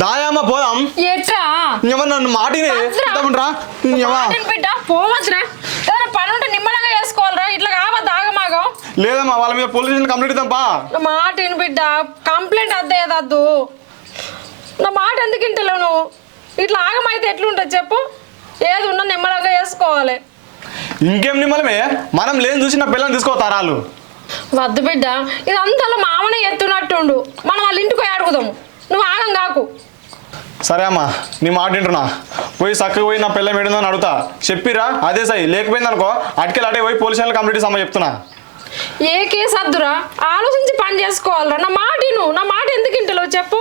దాయమ్మ పోదాం. ఎట్రా నన్ను మాటిని బిడ్డ పోవచ్చురా. ఏదైనా పని ఉంటే నిమ్మలంగా చేసుకోవాలరా, ఇట్లా కావద్దు ఆగమాగం. లేదమ్మా, వాళ్ళ మీద పోలీస్ స్టేషన్ కంప్లీట్ ఇద్దాంపా. నా మాట విను బిడ్డ, కంప్లైంట్ అద్దేదద్దు. నా మాట ఎందుకు ఇంటలేవు నువ్వు? ఇట్లా ఆగమైతే ఎట్లుంటుంది చెప్పు? ఏది ఉన్నా నిమ్మలంగా చేసుకోవాలి. ఇంకేం నిమ్మలమే, మనం లేని చూసి నా పిల్లల్ని తీసుకోతారా వాళ్ళు? వద్దు బిడ్డ, ఇదంతా మామనే ఎత్తున్నట్టుండు. మనం వాళ్ళ ఇంటికి పోయి అడుగుదాము. నువ్వు ఆగం కాకు. సరే అమ్మా, నీ మాట వింటున్నా. పోయి చక్కగా పోయి నా పిల్ల మేడిందో అని అడుగుతా. చెప్పిరా అదే సై, లేకపోయింది అనుకో అటుకెళ్ళి అటే పోయి పోలీస్ స్టేషన్ కంప్లీట్ ఇస్తామని చెప్తున్నా. ఏ కేసు అద్దురా, ఆలోచించి పని చేసుకోవాలరా. నా మాట విను. నా మాట ఎందుకు ఇంటలేవు చెప్పు?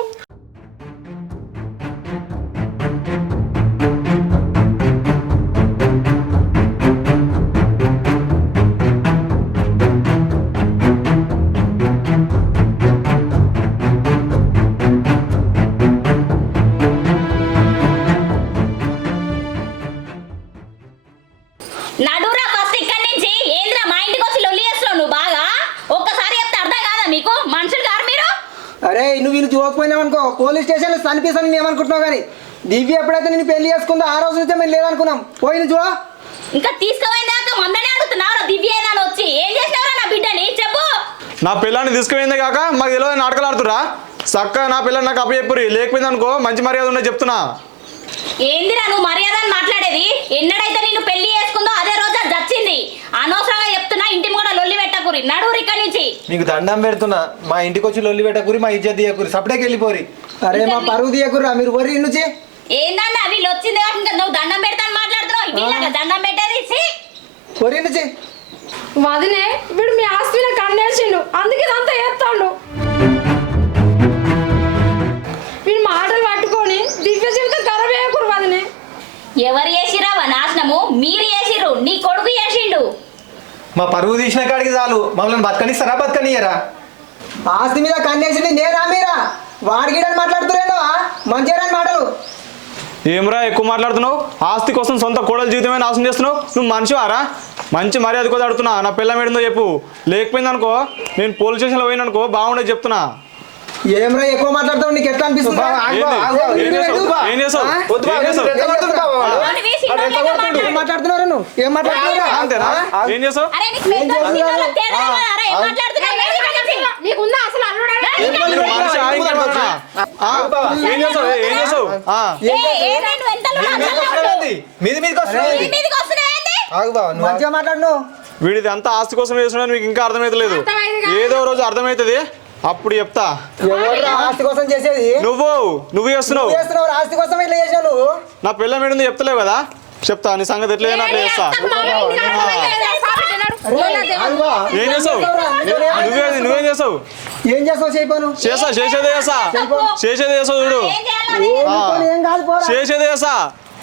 నడురా ఫస్ట్ ఇక్కడి నుంచి. ఏంద్రా మా ఇంటికి వచ్చి లొల్లి చేస్తున్నావు నువ్వు? బాగా ఒక్కసారి చెప్తే అర్థం కాదా మీకు? మనుషులు గారు మీరు. అరే నువ్వు వీళ్ళు చూడకపోయినావు అనుకో, పోలీస్ స్టేషన్లో చనిపిస్తాను నేను ఏమనుకుంటున్నావు. కానీ దివ్య ఎప్పుడైతే నేను పెళ్లి చేసుకుందో ఆ రోజు నుంచే మేము లేదనుకున్నాం. పోయిన చూడ ఇంకా తీసుకుపోయిందాక మొన్ననే అడుగుతున్నావు. దివ్య ఏదని వచ్చి ఏం చేసినావురా నా బిడ్డని చెప్పు. నా పిల్లాన్ని తీసుకుపోయిందే కాక మాకు తెలియదు నాటకాలు ఆడుతురా. చక్కగా నా పిల్లని నాకు అప్పచెప్పురి, లేకపోయింది అనుకో మంచి మర్యాద ఉండే చెప్తున్నా. ఏందిరా నువ్వు మర్యాద అని మాట్లాడేది? ఎన్నడైతే నేను పెళ్లి చేసుకుందో అదే రోజు అది చచ్చింది. అనవసరంగా చెప్తున్నా, ఇంటి కూడా లొల్లి పెట్టకూరి. నడువురు ఇక్కడి నుంచి. మీకు దండం పెడుతున్నా, మా ఇంటికి వచ్చి లొల్లి పెట్టకూరి, మా ఇజ్జత్ తీయకూరి, సపరేట్కి వెళ్ళిపోరి. అరే మా పరువు తీయకుర్రా, మీరు వరి నుంచి ఏందన్నా వీళ్ళు వచ్చింది కాక నువ్వు దండం పెడతాను మాట్లాడుతున్నావు. వీళ్ళకి దండం పెట్టేది వరి నుంచి. వదినే, వీడు మీ ఆస్తి మీద కన్నేసిండు, అందుకే ఇదంతా చేస్తాడు. వీడు మాటలు పట్టుకొని దివ్య జీవితం ఖరాబ్ చేయకూడదు వదినే. ఎవరు చేసిరావా నాశనము? మీరు చేసిర్రు, నీ కొడుకు చేసిండు. మా పరువు తీసిన కాడికి చాలు, మమ్మల్ని బతకనిస్తారా బతకనియరా? ఆస్తి మీద కన్నేసింది నేనా మీరా? వాడిగిడని మాట్లాడుతురేందో మంచిగా మాటలు. ఏమరా ఎక్కువ మాట్లాడుతున్నావు? ఆస్తి కోసం సొంత కోడల జీవితమే నాశనం చేస్తున్నావు. నువ్వు మనిషివారా? మంచి మర్యాద కూడా అడుగుతున్నా. నా పిల్ల మేడిందో చెప్పు, లేకపోయింది అనుకో నేను పోలీస్ స్టేషన్లో పోయిననుకో బాగుండేది చెప్తున్నా. ఏమరా ఎక్కువ మాట్లాడతావు? నీకు ఎట్లా అనిపిస్తుంది? మాట్లాడుతున్నారు నువ్వు? ఏం మాట్లాడుతున్నావు? అంతేనా? ఏం చేసావు? అరే నీకు పెద్ద సీనియర్ల తేడా లేదా? అరే ఏం మాట్లాడుతున్నావు? నీకున్నా అసలు అల్లుడా? మనిషి ఆగించబడుతున్నా. ఏం చేసావు? ఏం చేసావు? మీది మీదకి మంచిగా మాట్లాడు నువ్వు. వీడిది అంతా ఆస్తి కోసం చేస్తున్నా, మీకు ఇంకా అర్థమైతలేదు. ఏదో రోజు అర్థమవుతుంది, అప్పుడు చెప్తా. ఎవరు ఆస్తి కోసం చేసేది? నువ్వు చేస్తున్నావు. ఆస్తి కోసం ఇట్లా చేసావు నువ్వు. నా పిల్ల మేడింది చెప్తలేవు కదా, చెప్తా. నీ సంగతి ఎట్లా అట్లా చేస్తా. ఏం చేసావు? నువ్వేం చేసావు? ఏం చేస్తావు? చేయను చేసేదే చేసావు చూడు. ఏం కాదు పోరా. చేసేదే చేసా.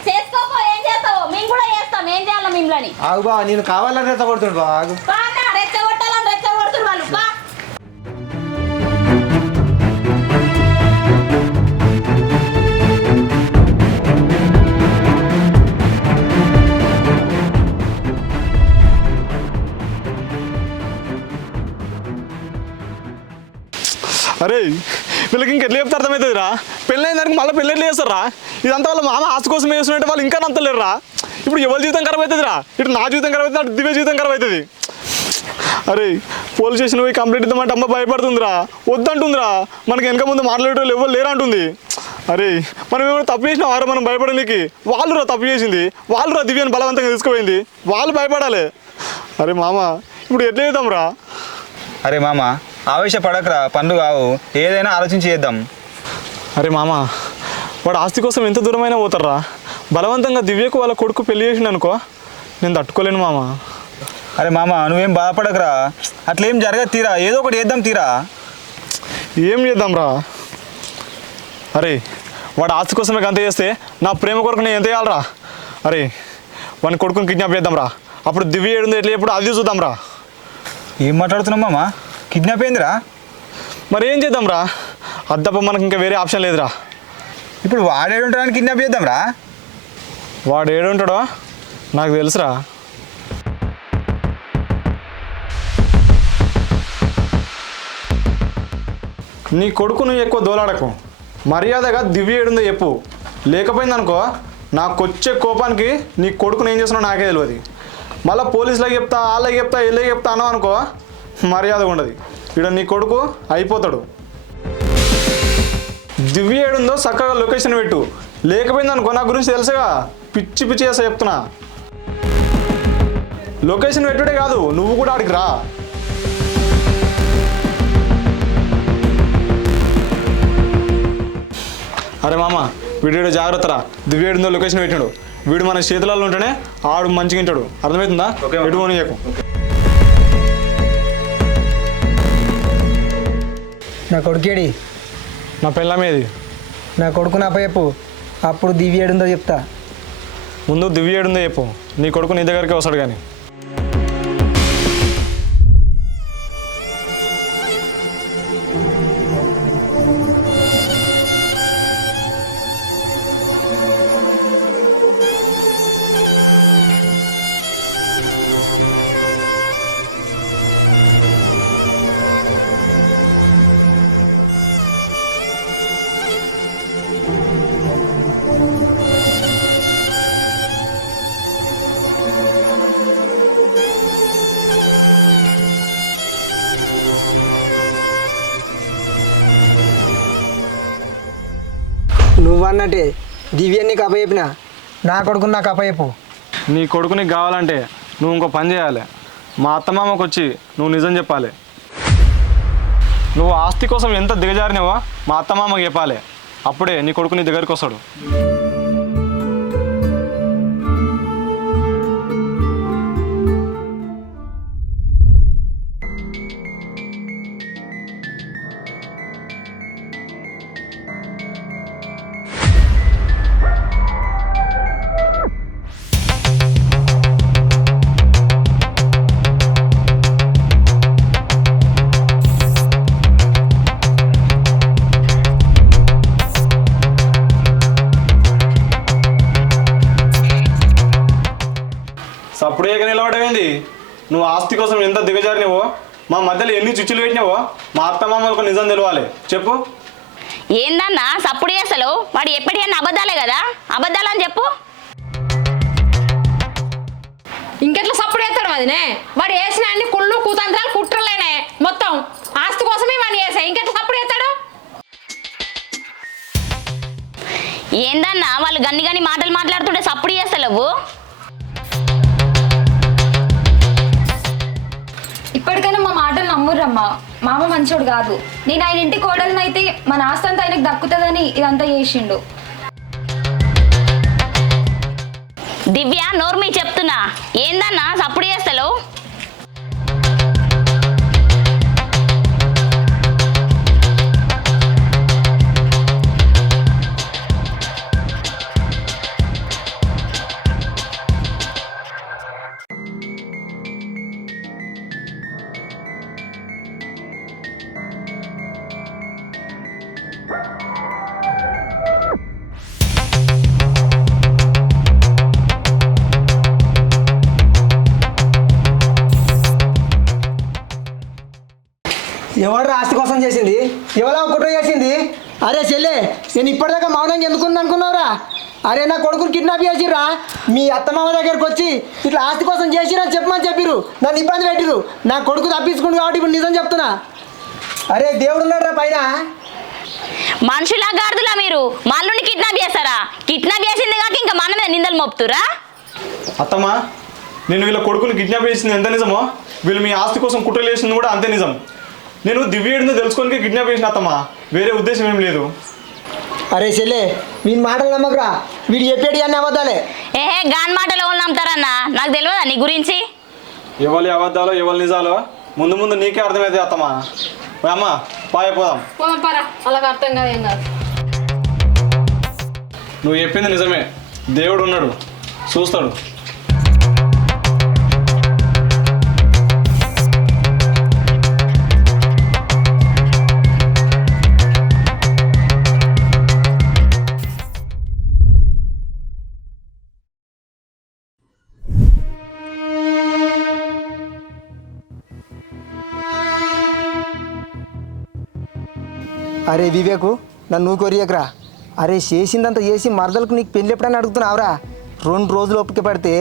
చేసుకోపో, ఏం చేస్తావు? మేము కూడా చేస్తాం. ఏం చేయాలి మిమ్మల్ని? ఆగు బా, నేను కావాలని రెచ్చగొడుతుండు బా. ఆగు రెచ్చగొట్టాలని రెచ్చగొడుతున్నారు వాళ్ళు. అరే వీళ్ళకి ఇంకెట్లా చెప్తే అర్థమవుతుందిరా? పెళ్ళైన దానికి మళ్ళీ పెళ్ళి ఎట్లా చేస్తారా? ఇదంతా వాళ్ళ మామ ఆస్తి కోసం చేస్తున్నట్టే వాళ్ళు ఇంకా నమ్మలేరురా. ఇప్పుడు ఎవరి జీవితం ఖరాబ్ అవుతుందిరా? ఇటు నా జీవితం ఖరాబ్ అవుతుంది, అటు దివ్య జీవితం ఖరాబ్ అవుతుంది. అరే పోలీస్ స్టేషన్ పోయి కంప్లైంట్ ఇద్దామంటే అమ్మ భయపడుతుందిరా, వద్దంటుందిరా. మనకి వెనక ముందు మాట్లాడేటోళ్ళు ఎవరు లేరా అంటుంది. అరే మనం ఏమైనా తప్పు చేసినా వారా? మనం భయపడడానికి వాళ్ళురా తప్పు చేసింది, వాళ్ళురా దివ్యని బలవంతంగా తీసుకుపోయింది, వాళ్ళు భయపడాలి. అరే మామ ఇప్పుడు ఎట్లా చేద్దాం రా? అరే మామ ఆవేశపడకరా, పనులు కావు, ఏదైనా ఆలోచించి చేద్దాం. అరే మామ వాడు ఆస్తి కోసం ఎంత దూరమైనా పోతారా? బలవంతంగా దివ్యకు వాళ్ళ కొడుకు పెళ్లి చేసిండు అనుకో, నేను తట్టుకోలేను మామ. అరే మామ నువ్వేం బాధపడకరా, అట్లేం జరగదు తీరా, ఏదో ఒకటి చేద్దాం తీరా. ఏం చేద్దాం రా? అరే వాడు ఆస్తి కోసమే అంత చేస్తే నా ప్రేమ కొరకు నేను ఎంత చేయాలరా? అరే వాడిని కొడుకుని కిడ్నాప్ చేద్దాం రా, అప్పుడు దివ్య ఏడుందో ఎట్లా ఎప్పుడు అది చూద్దాం రా. ఏం మాట్లాడుతున్నావు మామ? కిడ్నాప్ అయిందిరా? మరి ఏం చేద్దాం రా? అద్దప్ప మనకి ఇంకా వేరే ఆప్షన్ లేదురా. ఇప్పుడు వాడేడుంటాడని కిడ్నాప్ చేద్దాం రా. వాడు ఏడుంటాడో నాకు తెలుసురా. నీ కొడుకు నువ్వు ఎక్కువ దోలాడకు, మర్యాదగా దివ్య ఏడుందో చెప్పు, లేకపోయిందనుకో నాకొచ్చే కోపానికి నీ కొడుకుని ఏం చేస్తున్నావు నాకే తెలియదు. మళ్ళీ పోలీసులకు చెప్తా, వాళ్ళకి చెప్తా, వీళ్ళకి చెప్తా అన్నావు అనుకో మర్యాదగా ఉండదు. ఇక్కడ నీ కొడుకు అయిపోతాడు. దివ్య ఏడుందో చక్కగా లొకేషన్ పెట్టు, లేకపోయిందనుకో నా గురించి తెలుసుగా పిచ్చి పిచ్చి చేస్తా చెప్తున్నా. లొకేషన్ పెట్టుడే కాదు, నువ్వు కూడా ఆడికి రా. అరే మామ వీడు జాగ్రత్తరా, దివ్య ఏడుందో లొకేషన్ పెట్టాడు. వీడు మన చేతులలో ఉంటేనే ఆడు మంచిగా వింటాడు. అర్థమవుతుందా? ఎటువని చెప్పు. నా కొడుకేడి, నా పెళ్ళమేది. నా కొడుకు నా చెప్పు, అప్పుడు దివ్య ఏడుందో చెప్తా. ముందు దివ్య ఏడుందో చెప్పు, నీ కొడుకు నీ దగ్గరికి వస్తాడు. కానీ నువ్వు అన్నట్టే దివ్య నీకు అప్పచెప్పిన, నా కొడుకు నాకు అప్పచెప్పు. నీ కొడుకు నీకు కావాలంటే నువ్వు ఇంకో పని చేయాలి. మా అత్తమామకు వచ్చి నువ్వు నిజం చెప్పాలి. నువ్వు ఆస్తి కోసం ఎంత దిగజారినావో మా అత్తమామకు చెప్పాలి. అప్పుడే నీ కొడుకు నీ దగ్గరికి వస్తాడు. అప్పుడే నిలబడమైంది. నువ్వు ఆస్తి కోసం ఎంత దిగజారినావో, మా మధ్యలో ఎన్ని చిచ్చులు పెట్టినావో మా అత్తమామలకు నిజం తెలియాలి. చెప్పు. ఏందన్నా సప్పుడు అసలు వాడు ఎప్పటికైనా అబద్ధాలే కదా, అబద్ధాలని చెప్పు. ఇంకెట్లా సప్పుడు చేస్తాడు అదినే? వాడు వేసిన అన్ని కుళ్ళు కూతంత్రాలు కుట్రలేనే, మొత్తం ఆస్తి కోసమే వాడిని వేసా. ఇంకెట్లా సప్పుడు చేస్తాడు? ఏందన్నా వాళ్ళు గన్ని గన్ని మాటలు మాట్లాడుతుంటే సప్పుడు చేస్తలేవు. ఇప్పటికైనా మా మాటలు నమ్ముర్రమ్మా. మామ మంచోడు కాదు. నేను ఆయన ఇంటి కోడలనైతే మన ఆస్తి అంతా ఆయనకు దక్కుతుందని ఇదంతా చేసిండు. దివ్య నోర్మి చెప్తున్నా, ఏందన్నా సప్పుడు చేస్తలేవు? ఎవరు ఆస్తి కోసం చేసింది? ఎవరో కుట్ర చేసింది? అరే చెల్లె, నేను ఇప్పటిదాకా మౌనంగా ఎందుకుంది అనుకున్నావురా? అరే నా కొడుకుని కిడ్నాప్ చేసిర్రా. మీ అత్తమామ దగ్గరకు వచ్చి ఇట్లా ఆస్తి కోసం చేసిరా చెప్పమని చెప్పిరు. నన్ను ఇబ్బంది పెట్టిరు. నా కొడుకు తప్పించుకుంటు కాబట్టి ఇప్పుడు నిజం చెప్తున్నా. అరే దేవుడు ఉన్నాడు రా పైన. మనుషులా గార్దులా మీరు మల్లుని కిడ్నాప్ చేస్తారా? కిడ్నాప్ చేసింది కాక ఇంకా మన మీద నిందలు మోపుతురా? అత్తమ్మా, నేను వీళ్ళ కొడుకుని కిడ్నాప్ చేసింది ఎంత నిజమో, వీళ్ళు మీ ఆస్తి కోసం కుట్రలు చేసింది కూడా అంతే నిజం. నేను దివ్య ఏడుందో తెలుసుకోనికి కిడ్నాప్ చేసిన అత్తమ్మా, వేరే ఉద్దేశం ఏం లేదు. అరే చెల్లె, వీని మాటలు నమ్మకరా. వీడు చెప్పేది అన్నీ అబద్ధాలే. ఏహే గాన్ మాటలు ఎవరు నమ్ముతారన్నా? నాకు తెలియదా నీ గురించి? ఎవరి అబద్ధాలో ఎవరి నిజాలో ముందు ముందు నీకే అర్థమైతే అత్తమ్మా. అమ్మ పోదాం. పోదాం పరా, అలాగ అర్థం కాదు ఏం కాదు. నువ్వు చెప్పింది నిజమే, దేవుడు ఉన్నాడు, చూస్తాడు. అరే వివేకు, నన్ను కొరియకరా. అరే చేసిందంతా చేసి మరదలకు నీకు పెళ్ళి ఎప్పుడని అడుగుతున్నావురా? 2 రోజులు ఓపిక పడితే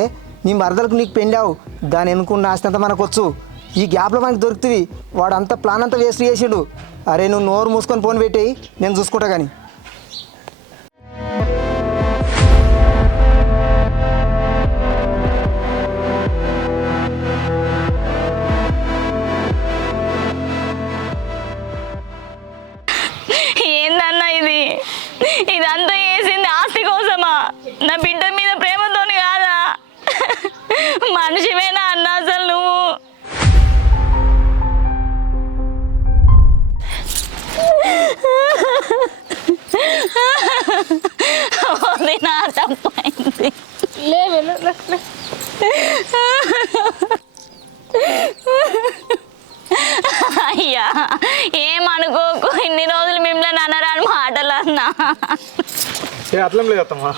నీ మరదలకు నీకు పెళ్ళావు, దాని ఎన్నుకున్న ఆస్తి అంతా మనకొచ్చు. ఈ గ్యాప్లో మనకి దొరుకుతుంది. వాడంతా ప్లాన్ అంతా వేస్ట్ చేసిండు. అరే నువ్వు నోరు మూసుకొని ఫోన్ పెట్టేయి, నేను చూసుకుంటా కానీ. ఏందన్నా ఇదంతా చేసింది ఆస్తి కోసమా? నా బిడ్డ మీద ప్రేమతోని కాదా? మనిషివేనా అన్న అసలు నువ్వు? నా తప్పైంది. అయ్యా ఏమనుకోకు, ఇన్ని రోజులు మిమ్మల్ని అనరాని మాటలు అన్నా. అట్లం లేదు అత్తమ్మా.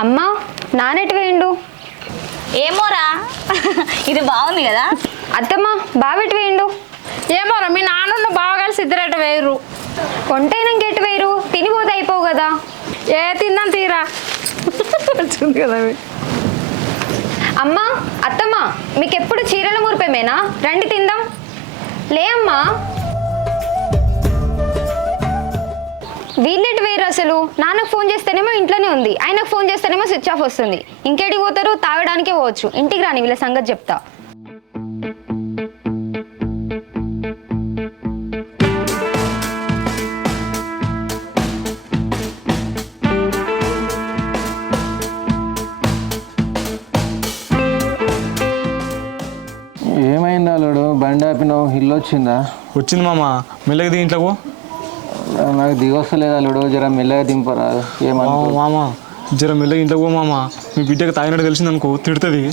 అమ్మా నానెటు వేయండు? ఏమోరా, ఇది బాగుంది కదా. అత్తమ్మ బావెటు వేయండు? ఏమోరా మీ నాన్న బాగా కలిసి ఇద్దరట వేయరు. కొంటైనాక ఎటు వేయరు? తినిపోతే అయిపోవు కదా. ఏ తిందాం తీరా. వచ్చింది కదా అవి. అమ్మా అత్తమ్మ మీకు ఎప్పుడు చీరల మురిపేమేనా? రండి తిందాం. లే అమ్మా, వీళ్ళెటు వేయరు అసలు? నాన్నకు ఫోన్ చేస్తేనేమో ఇంట్లోనే ఉంది, ఆయనకు ఫోన్ చేస్తేనేమో స్విచ్ ఆఫ్ వస్తుంది. ఇంకేడికి పోతారు? తాగడానికే పోవచ్చు. ఇంటికి రాని వీళ్ళ సంగతి చెప్తా. ఏమైంది అల్లుడు? బండి ఆపినావు, ఇల్లు వచ్చిందా? వచ్చింది మామ. మెల్లగా దిగి ఇంట్లోకి పో. నాకు దిగొస్తలేదు అల్లుడు, జర మెల్లగా దింపరా. ఏమన్నా మామ జర మెల్లగా ఇంట్లోకి పో మామ. మీ బిడ్డకి తాగినట్టు తెలిసిందనుకో తిడుతుంది.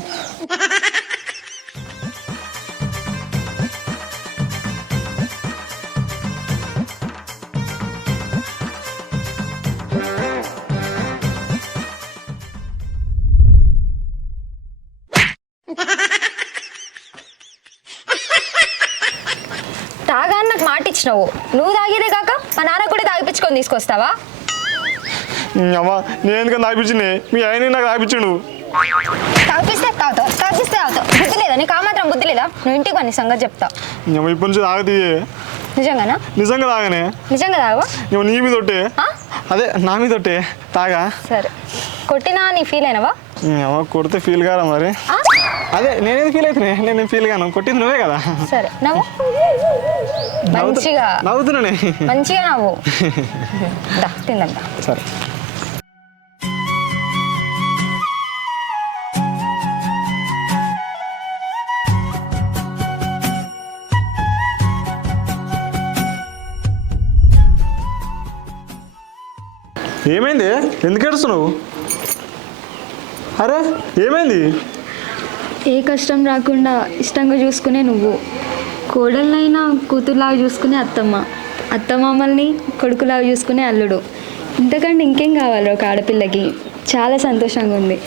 తాగా అని నాకు మాట ఇచ్చినావు, నువ్వు తాగేదే కాక మా నాన్న కూడా తాగిపించుకొని తీసుకొస్తావా? అమ్మా నేను ఎందుకని తాగిపించింది? మీ ఆయన నాకు తాగిపించాడు. తాగిపిస్తే తాగుతావు, తాగిపిస్తే తాగుతావు. బుద్ధి లేదా నీకు? ఆ మాత్రం బుద్ధి లేదా? నువ్వు ఇంటికి పని సంగతి చెప్తా. ఇప్పటి నుంచి తాగది. నిజంగానా? నిజంగా తాగనే. నిజంగా తాగవా? నీ మీద ఒట్టే. అదే నా మీద ఒట్టే తాగా. సరే కొట్టినా నీ ఫీల్ అయినవా? కొడితే ఫీల్ కాదా మరి? అదే నేనేది ఫీల్ అవుతున్నా? నేను ఫీల్ గాను, కొట్టింది నువ్వే కదా. సరే నవ్వు మంచిగా. నవ్వుతున్నానే. మంచిగా నవ్వు. తిందా. సరే ఏమైంది? ఎందుకు ఏడుస్తున్నావు? అరే ఏమైంది? ఏ కష్టం రాకుండా ఇష్టంగా చూసుకునే నువ్వు, కోడలనైనా కూతురులాగా చూసుకునే అత్తమ్మ, అత్తమామల్ని కొడుకులాగా చూసుకునే అల్లుడు. ఇంతకంటే ఇంకేం కావాలి ఒక ఆడపిల్లకి? చాలా సంతోషంగా ఉంది.